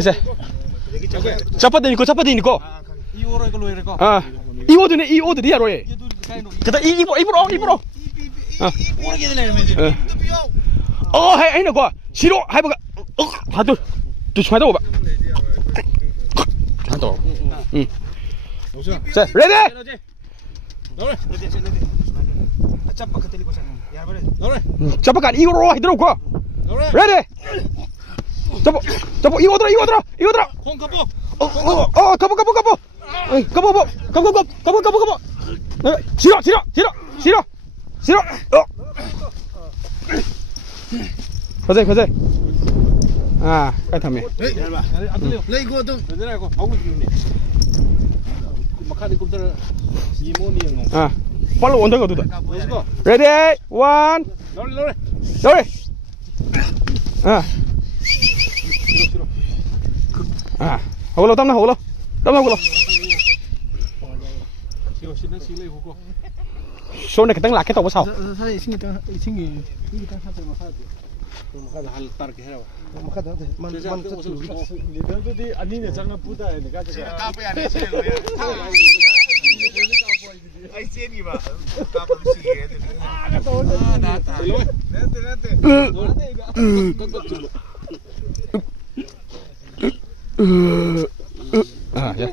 세. 잡아대니까. 이오로 이거 로이래거. 아, 이 오드네, 이 오드 리아 로이. 그다 입으로. 모르게 되네 메지. 해 거. 싫어. 해봐. 봐도 조심하다 봐. 한도. 응. 자, 레디. 너래. 잡아 그 때리고 잖아. 야 버려. 너래. 잡아가 이거로 해들어고. 너래. 레디. 잡아. 이거 들어. 콩 가보. 가보. 싫어. 가자. 아, cái thằng mày. lấy cô tôi. Thế này cô, ống được gì? Mà khai đi cũng tao gì mua niềng không? 아, 빨리 원더 가도 돼. Ready, one. 너래. 아. 아, hổ 땀나. số này cái tăng lạc cái tàu có sao? 사실 신기 땅 사들 막 사야 돼. 뭐 가다 할 따르게 해라. 뭐 가다 돼. 만 리더들이 아니네 장난 부다 내가 저거. 까베 안에 치는 거야. 아이 세니 봐. 까베 치게 돼. 아, 나다. 네. 아, 야.